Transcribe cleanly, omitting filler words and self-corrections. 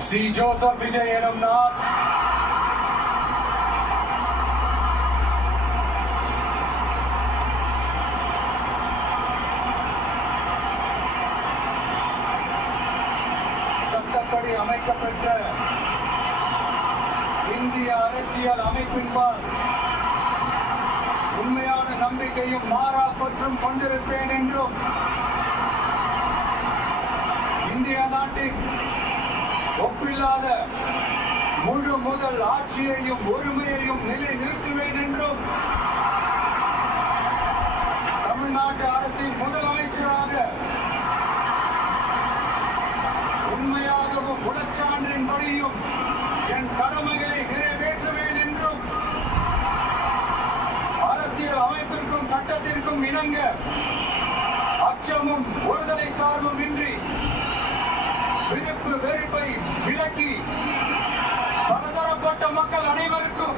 C. Joseph Vijay எனும் நான் சட்டப்படி அமைக்கப்பெற்ற இந்திய அரசியல் அமைப்பின்பால் உண்மையான நம்பிக்கையும் மாறா பற்றும் கொண்டிருப்பேன் என்றும் இந்திய நாட்டின் ஒப்பில்லாத முழு முதல் ஆட்சியையும் ஒருமையையும் நிலைநிறுத்துவேன் என்றும் தமிழ்நாட்டு அரசின் முதலமைச்சராக உண்மையாகவும் உளச்சான்றின்படியும் என் கடமைகளை நிறைவேற்றுவேன் என்றும் அரசியல் அமைப்பிற்கும் சட்டத்திற்கும் இணங்க அச்சமும் ஒருதலை சார்பும் இன்றி விருப்பு வெறுப்பை விலக்கி பலதரப்பட்ட மக்கள் அனைவருக்கும்